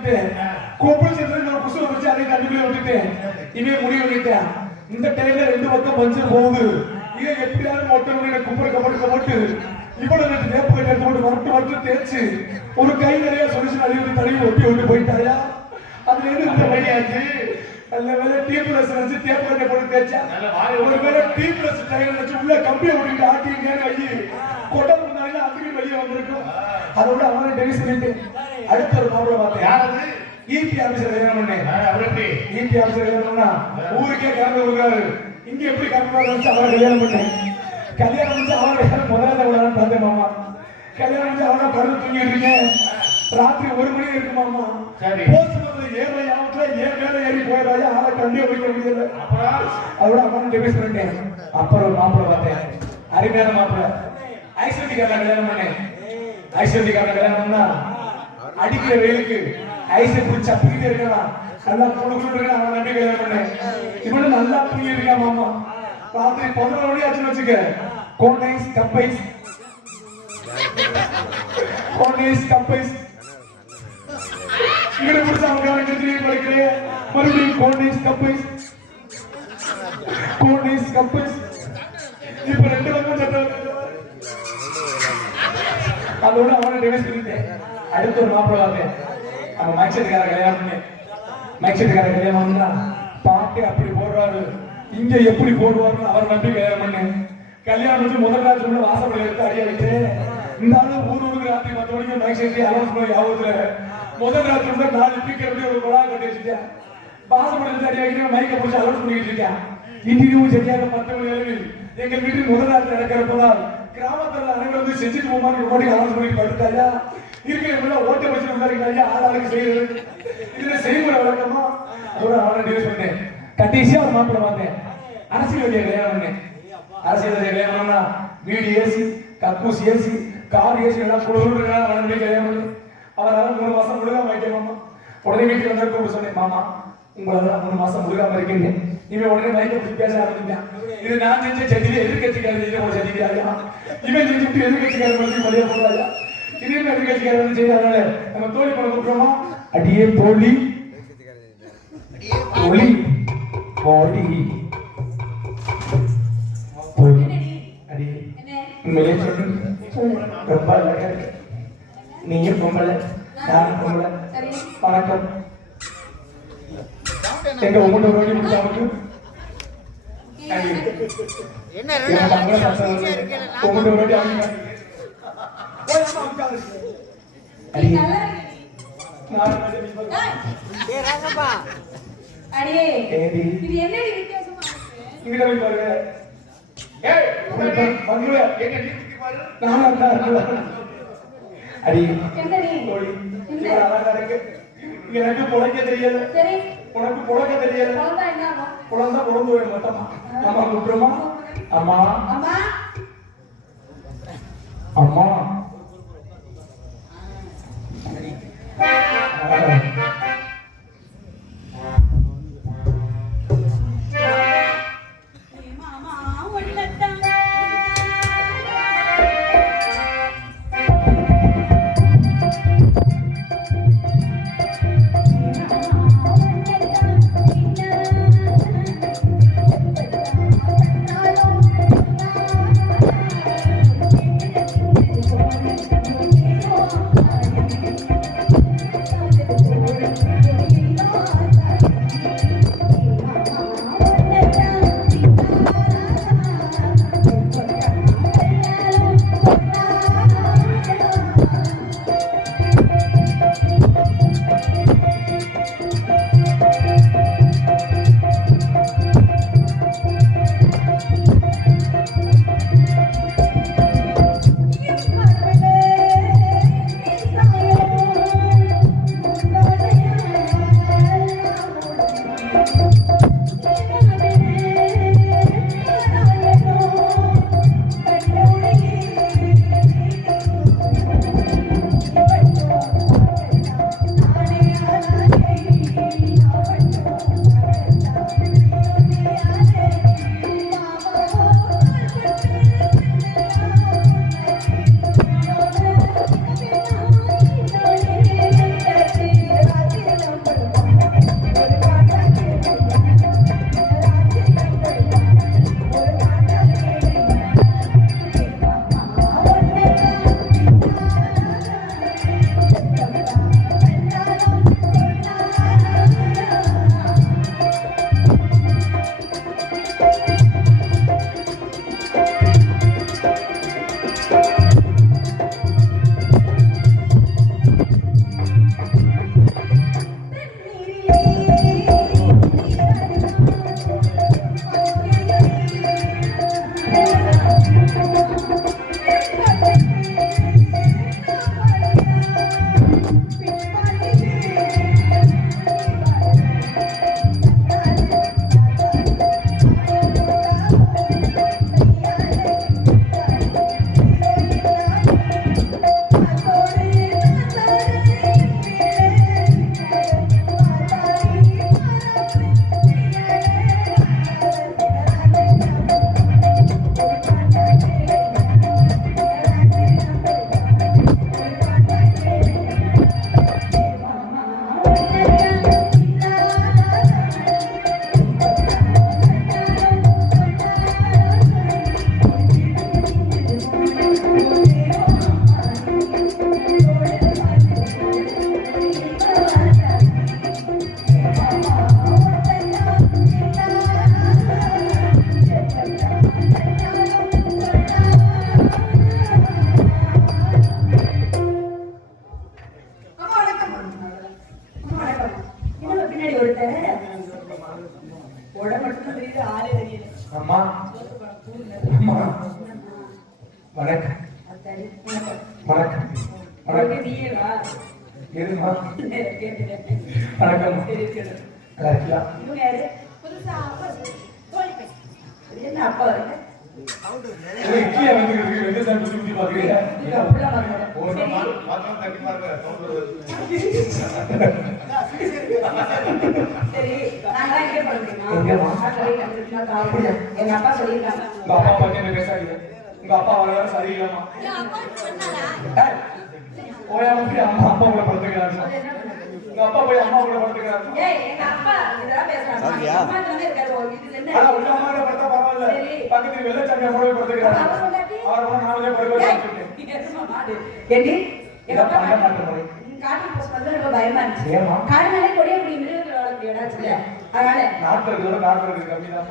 விட்டுட்டேன். கோபுரம் சேர்ந்து ஒரு குசு வச்சு அதை தண்ணிக்குள்ளே விட்டுட்டேன். இவன் முடிவு பண்ணிட்டேன். இந்த டைம்ல ரெண்டு பக்கம் பஞ்சர் போகுது. இவன் எப்படியாவது மொட்டை மணி குப்புற கப்பட்டு இவ்வளவு ரெண்டு தேப்பு கட்டி எடுத்து போட்டு வரட்டு தேய்ச்சு ஒரு கை நிறைய சொல்யூஷன் அழிவு தடவி ஒட்டி விட்டு போயிட்டாயா. அதுல இருந்து இந்த வழியாச்சு. நல்ல வேலை டீ பிளஸ் வச்சு தேப்பு கட்டை போட்டு தேய்ச்சா. ஒரு வேலை டீ பிளஸ் டைம் வச்சு உள்ள கம்பியை ஓட்டிட்டு ஆட்டிங்கன்னு வை கொட்டை முன்னாடி அதுக்கு வெளியே வந்திருக்கும். அதோட அவனை டெலிவரி சொல்லிட்டு அடுத்த ஒரு மாப்பிள பார்த்தேன். யாராவது ஈபி ஆபீசர் கல்யாணம் பண்ணேன். ஈபி ஆபீசர் கல்யாணம் பண்ணா ஊருக்கே கிளம்பி கொடுக்குறாரு. இங்க எப்படி கிளம்பி வச்சு அவரை கல்யாணம் பண்ணேன். கல்யாணம் வச்சு அவரை முதல்ல விடான்னு பார்த்தேன் மாமா. கல்யாணம் வச்சு அவனை படுத்து தூங்கிட்டு இருக்கேன். ராத்திரி 1 மணி இருக்கு மாமா. போஸ்ட் ஏற ஆகத்துல ஏன் மேல ஏறி போயிடாயா ஆளை கண்டிப்பா வைக்க முடியல. அதோட அவனை டெலிவரி பண்ணிட்டேன். அப்புறம் மாப்பிள பார்த்தேன். அருமையான மாப்பிள ஐஸ்வர்யா கல்யாணம் பண்ணேன். ஐஸ்வர்யா கல்யாணம் பண்ணா அடிக்கிற வெயிலுக்கு ஐஸ் பிடிச்சா புரிஞ்சு இருக்கலாம். நல்லா பொழுது அவன் நம்பி கல்யாணம் பண்ணேன். இவனு நல்லா புரிஞ்சு இருக்கா மாமா. ராத்திரி 11 மணி ஆச்சுன்னு வச்சுக்க கோனைஸ் கப்பைஸ் இங்க பிடிச்ச அவங்க படிக்கிறேன். மறுபடியும் கோனைஸ் கப்பைஸ் இப்ப 2 பக்கம் சட்டம். அதோட அவனை டிவைஸ் பண்ணிட்டேன். அடுத்த ஒரு மாப்பிள்ள பார்த்தேன். அவன் மைக்செட்டுக்கார கல்யாணம் பண்ணேன். மைக்செட்டுக்கார கல்யாணம் பண்ணா பாட்டு அப்படி போடுறாரு. இங்க எப்படி போடுவாருன்னு அவர் நம்பி கல்யாணம் பண்ணேன். கல்யாணம் வந்து முதல் ராத்திரி வாசப்படி எடுத்து அடியா வச்சு இந்த ஆளு ஊருக்கு ராத்திரி 10 மணிக்கு மைக்செட்டி அலௌன்ஸ் பண்ணி யாவத்துல முதல் ராத்திரி 4 ஸ்பீக்கர் அப்படி ஒரு குழா கட்டி வச்சுட்டேன். வாசப்படி எடுத்து அடியா வைக்கிறேன். மைக்கை பிடிச்சி அலௌன்ஸ் பண்ணிட்டு இருக்கேன். இன்றையும் சரியாக 10 மணி எழுதி எங்க வீட்டுக்கு முதல் ராத்திரி நடக்கிறப்பதான் கிராமத்துல அனைவரும் வந்து செஞ்சுட்டு போமான்னு ஓட்டி அலௌன்ஸ் பண்ணி படுத்தாயா. இருக்கிற ஓட்ட வச்சு இருந்தாருங்க ஆளாளுக்கு செய்யறது. இதுல செய்முறை வழக்கமா அதோட அவனை டிவைஸ் பண்ணேன். கடைசியா ஒரு மாப்பிள்ள பார்த்தேன். அரசியல்வாதியை கல்யாணம் பண்ணேன். அரசியல்வாதியை கல்யாணம் பண்ணா வீடு ஏசி கக்கூஸ் ஏசி கார் ஏசி எல்லாம் கொடுக்குறதுக்காக அவனை கல்யாணம் பண்ணி அவரால் 3 மாசம் முழுகாம வைக்க மாமா. உடனே வீட்டுக்கு வந்திருக்க சொன்னேன். மாமா உங்களால 3 மாசம் முழுகாம இருக்கீங்க. இவன் உடனே மைக்க பிடிச்சி பேச ஆரம்பிச்சான். இது நான் செஞ்ச சதியில எதிர்கட்சிக்காரர் சதிக்கிறாயா. இவன் செஞ்சுட்டு எதிர்கட்சிக்காரர் பற்றி மரியாதை போடுறாயா. இதே மாதிரி எதிர்கட்சிக்காரர் செய்யறதுனால நம்ம தோழி பண்ண கூப்பிடுறோமா. அடியே தோழி தோழி போடி போடி அடி உண்மையிலே சொல்லு ரொம்ப அழகா இருக்கு. நீங்க பொம்பளை நானும் பொம்பளை. வணக்கம். எங்க உங்கள்கிட்ட ரோடி முடிச்சாவுக்கு என்ன உங்கள்கிட்ட ரோடி ஆகுங்க. எனக்கு பொழைக்க தெரியல. உனக்கு பொழைக்க தெரியல. குழந்தை பிறந்து போயிடும் மொத்தமா. அம்மா கூப்பிடுமா. அம்மா அம்மா உடம்பு தெரியுது ஆளே தெரியல. அம்மா அம்மா வணக்கம் வணக்கம் வணக்கம் நீயே வா. எதுமா கேட்டுட்டேன். வணக்கம் சரி சரி. நல்லா இருக்கியா? இவங்க யாரு? புதுசா அப்பா தோழி பேசு. என்ன அப்பா வருது? கீழே வந்து வெந்த சாமி சுத்தி பாக்குறீங்க இது அப்படிலாம் வரல. சரி நாங்களாம் எங்கே எங்கேம்மா? பண்ணுறீங்க? எங்க அப்பா சொல்லியிருக்காங்க. உங்க அப்பா பத்தி என்ன பேசாதீங்க. உங்க அப்பா வர சரியில்லாமா போய் அம்மா அப்பா கூட படுத்துக்கிறாங்க. உங்க அப்பா போய் அம்மா கூட படுத்துக்கிறாங்க. ஏய் எங்க அப்பா இதெல்லாம் பேசுறாங்க. அம்மா வந்து இருக்காரு. இது என்ன? ஆனா உங்க அம்மா கூட படுத்தா பரவாயில்ல. பக்கத்துல வெள்ளச்சாமியா போய் படுத்துக்கிறாங்க. அவர் கூட நானே படுக்க வச்சிருக்கேன். ஏண்டி எங்க அப்பா பண்ண மாட்டேன். காட்டு போஸ் வந்து ரொம்ப பயமா இருந்துச்சு. ஏமா? காடுனாலே கொடிய முடி மிருகங்களை வளர்க்க இடாச்சுல. அதனால நாட்டுல இருக்கிற நாட்டுல கம்மிதான்.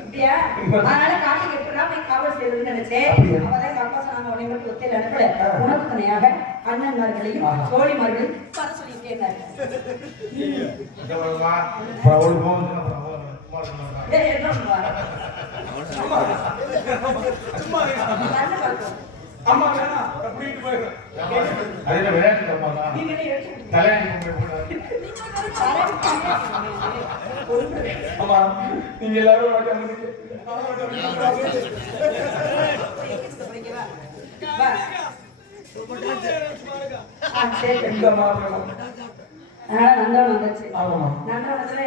அப்படியா? அதனால காட்டுக்கு எப்படிலாம் போய் காவல் செய்யறதுன்னு நினைச்சேன். அவதான் எங்க அப்பா சொன்னாங்க உன்னை மட்டும் ஒத்தையில் அனுப்பல. உனக்கு துணையாக அண்ணன்மார்களையும் தோழிமார்களையும் வர சொல்லிட்டே இருந்தாரு. அம்மா வேணா அப்படின்ட்டு போயிடுறேன். அதுல விளையாட்டு அம்மா தான் தலையாணி அம்மா நீங்க எல்லாரும் நந்தவனம் வந்துச்சு. நந்தவனத்துல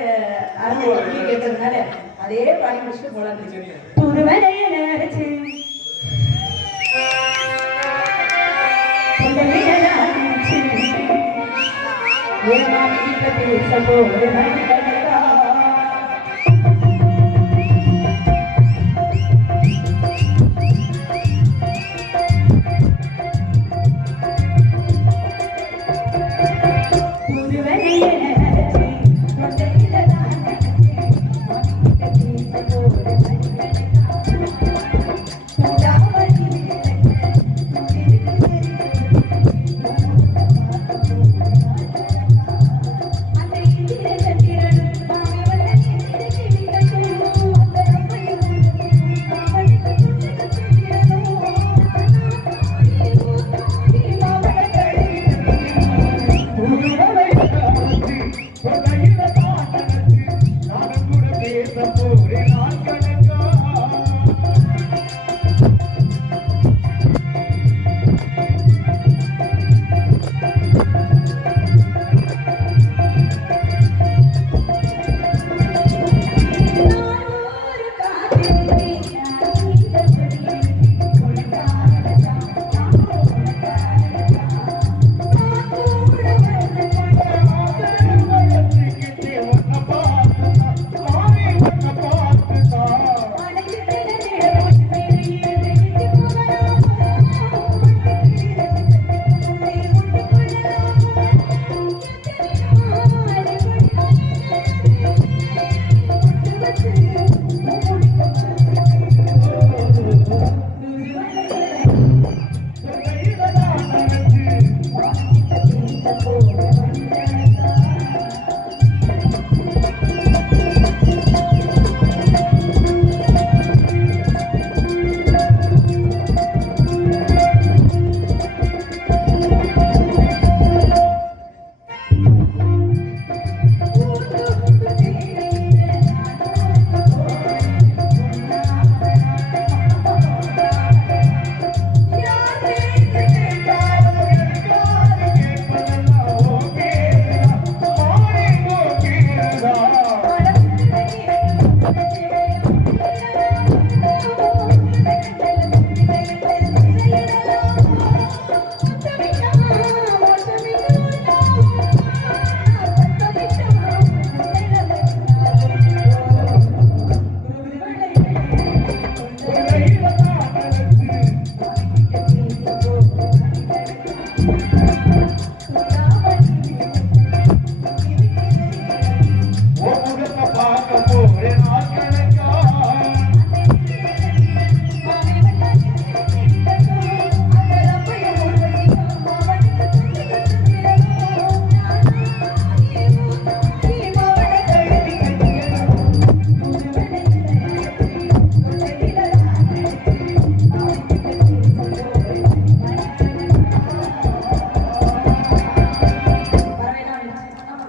கேட்டதுனால அதே பாடி முடிச்சுட்டு போலாம். புதுவரைய நினைச்சு அந்த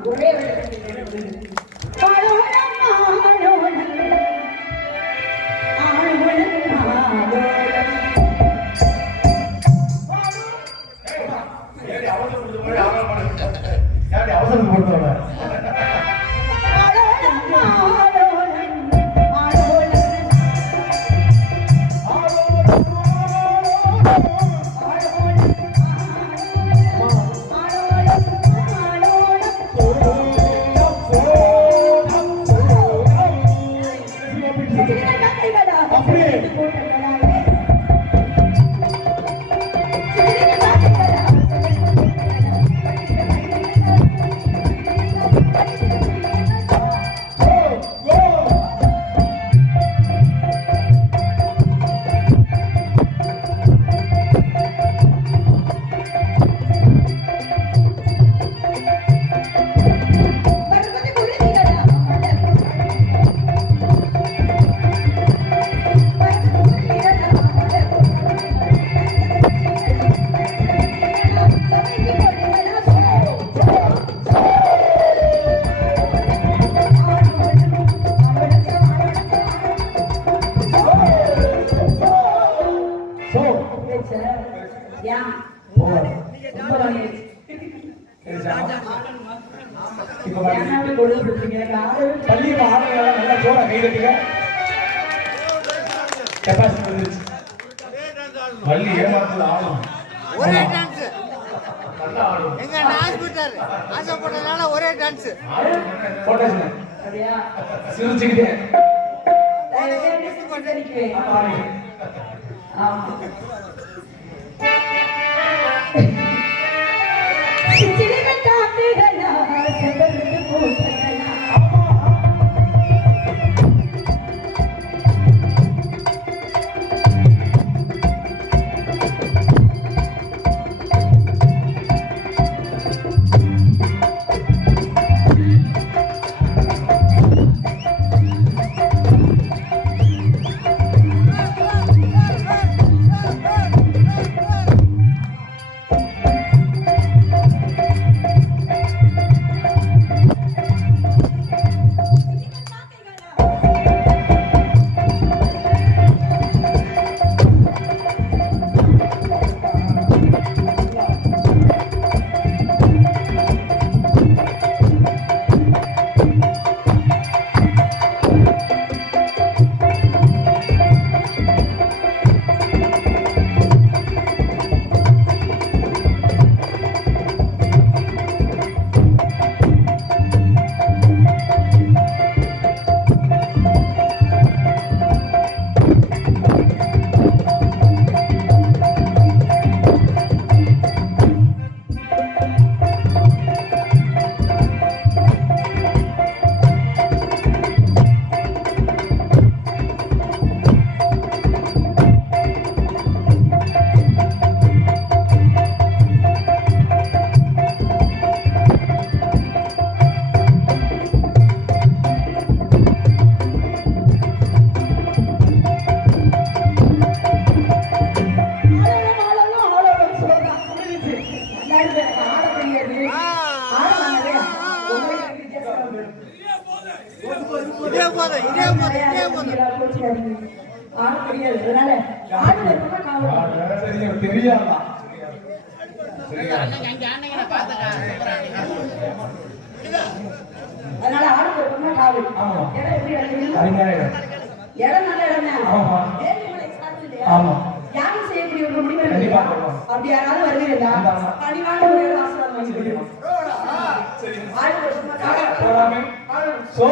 ஒரே அவசரம் போடுறவங்க பள்ளியில் ஆளுநர் நல்லா ஜோரா கைதட்டுங்க. கெப்பாசிட்டி வந்துருச்சு. பள்ளி ஏமாத்துல ஆளும் ஒரே டான்ஸ் எங்க டான்ஸ் போட்டாரு ஆசைப்பட்டனால ஒரே டான்ஸ் போட்டாச்சு சிரிச்சுக்கிட்டே தெரியாதா அதனால ஆளுக்கு ஒரு பொண்ணு காவல். இடம் எப்படி இடம்? இடம் நல்ல இடம் தான். ஏழுமலை சார்ந்து இல்லையா? யாரும் செய்யக்கூடிய ஒரு முடிவு கண்டிப்பா. அப்படி யாராவது வருவீங்களா? பணிவான ஒரு ஆசீர்வாதம் வாங்கிக்கிறோம். ஆளுக்கு ஒரு பொண்ணு காவல். சோ